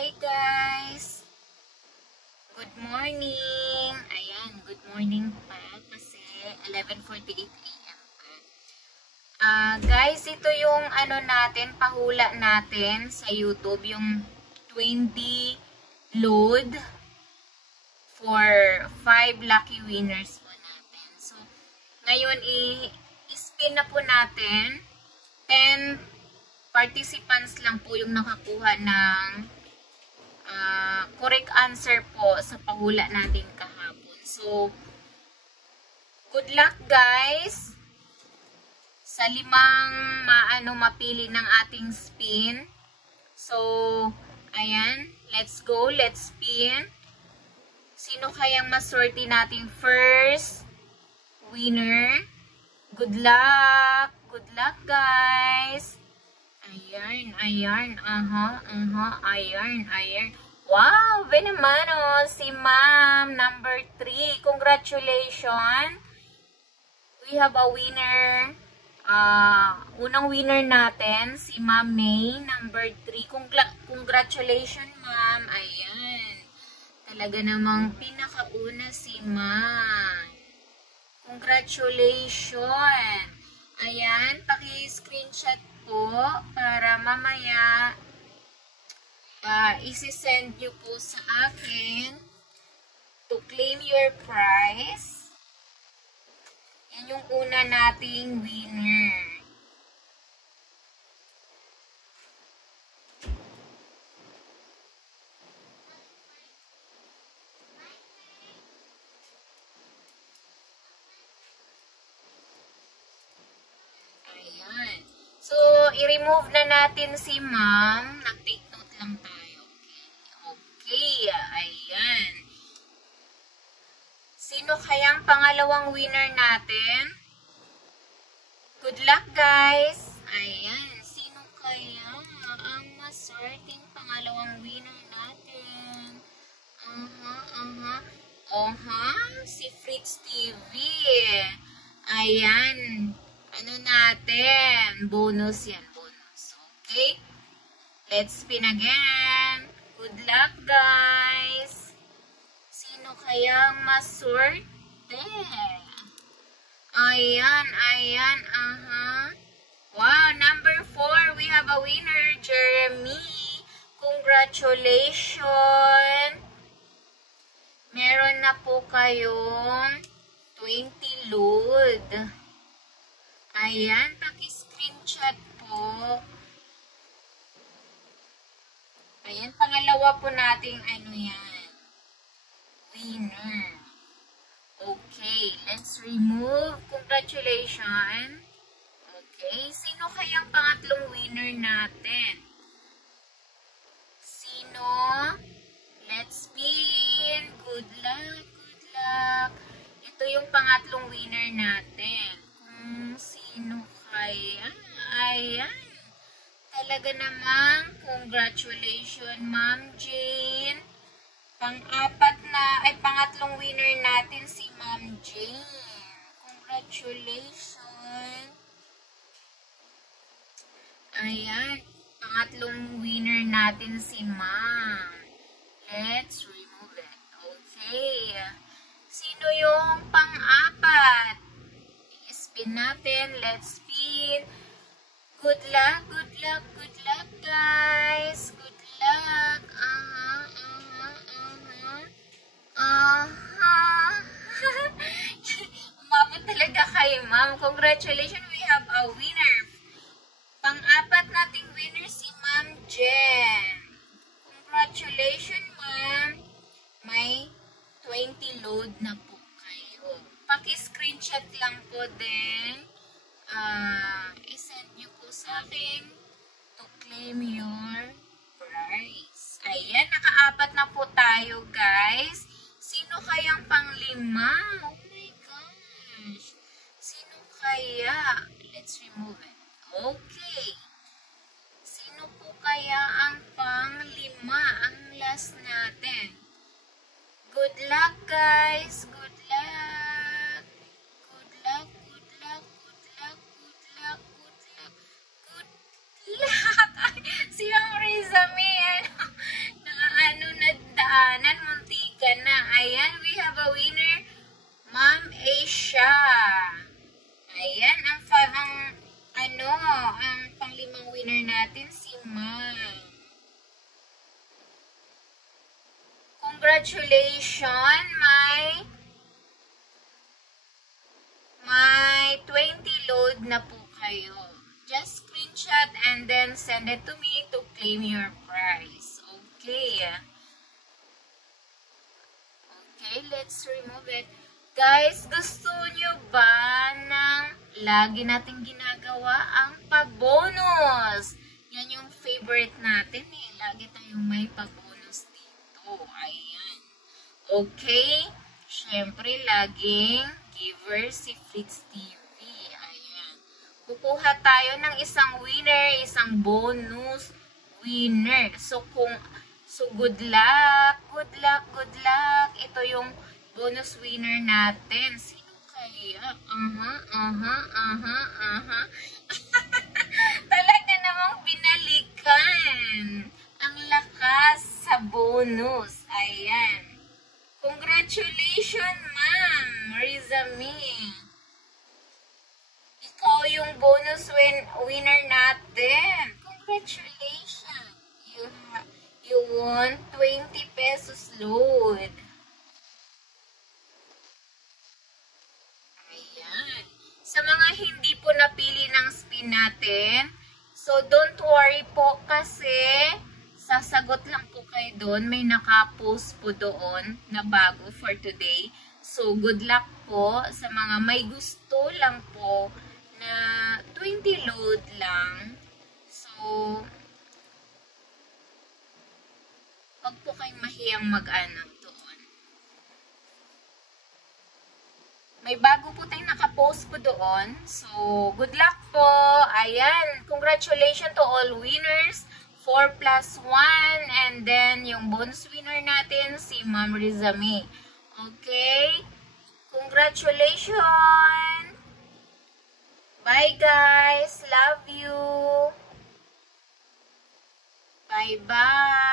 Hi guys! Good morning! Ayan, good morning pa kasi 11:48 AM pa. Guys, ito yung natin, pahula natin sa YouTube, yung 20 load for 5 lucky winners po natin. So, ngayon i-spin na po natin. 10 participants lang po yung nakakuha ng correct answer po sa pahula natin kahapon. So, good luck guys sa 5 mapili ng ating spin. So, ayan, let's go, let's spin. Sino kayang maswerte nating first winner? Good luck! Good luck guys! Ayan, ayan, ayan. Wow, benamano, si ma'am, number 3. Congratulations. We have a winner. Unang winner natin, si Ma'am May, number 3. Congratulations, ma'am. Ayan. Talaga namang pinakauna si ma'am. Congratulations. Ayan, paki-screenshot po para mamaya isi-send nyo po sa akin to claim your prize. Yan yung una nating winner. Ayan. So, i-remove na natin si ma'am. Nag-take note lang tayo. Okay. Ayan. Sino kayang pangalawang winner natin? Good luck, guys. Ayan. Sino kaya ang maswerteng pangalawang winner natin? Si Fritz TV. Ayan. Ano natin? Bonus yan. Bonus. Okay? Let's spin again. Good luck, guys. Sino kayang maswerte? Ayan, ayan, Wow, number 4. We have a winner, Jeremy. Congratulations. Meron na po kayong 20 load. Ayan, paki-screenshot po. Ayan, pangalawa po nating yan. Winner. Okay, let's remove. Congratulations. Okay, sino kayang pangatlong winner natin? Sino? Let's spin. Good luck, good luck. Ito yung pangatlong winner natin. Sino kaya? Ayan. Talaga namang congratulations, Ma'am Jane. Pangatlong winner natin si Ma'am Jane. Congratulations. Ayan. Pangatlong winner natin si Ma'am. Let's remove it. Okay. Sino yung pang-apat? I-spin natin. Let's spin. Good luck, good luck, good luck, guys. Good luck. Umabot talaga kayo, ma'am. Congratulations, we have a winner. Pang-apat nating winner si Ma'am Jen. Congratulations, ma'am. May 20 load na po kayo. Paki-screenshot lang po din. I-send nyo po sa akin to claim your prize. Ayan, naka-apat na po tayo, guys. Sino kayang pang-5? Oh my gosh. Sino kaya? Let's remove it. Okay. Sino po kaya ang pang-5? Ang last natin. Good luck, guys. Good luck. Good luck, good luck, good luck, good luck, good luck, good luck. Si Ma'am Riza, siya. Ayan, ang panglimang winner natin si Ma'am. Congratulations, may 20 load na po kayo. Just screenshot and then send it to me to claim your prize. Okay. Okay, let's remove it. Guys, gusto nyo ba ng lagi natin ginagawa ang pag-bonus? Yan yung favorite natin eh. Lagi tayong may pag-bonus dito. Ayan. Okay. Siyempre, laging giver si Fritz TV. Ayan. Kukuha tayo ng isang winner, isang bonus winner. So, good luck. Good luck, good luck. Ito yung bonus winner natin. Sino kaya? Talaga namang binalikan. Ang lakas sa bonus. Ayan. Congratulations, Ma'am Rizami. Ikaw yung bonus winner natin. Congratulations. You won 20 pesos load. Ayan. Sa mga hindi po napili ng spin natin, so don't worry po kasi sasagot lang po kayo doon. May naka-post po doon na bago for today. So, good luck po sa mga may gusto lang po na 20 load lang. So, wag po kayong mahiyang mag-ano doon. May bago po tayong naka-post po doon. So, good luck po. Ayan. Congratulations to all winners. 4 plus 1. And then, yung bonus winner natin, si Ma'am Rizami. Okay? Congratulations! Bye, guys! Love you! Bye-bye!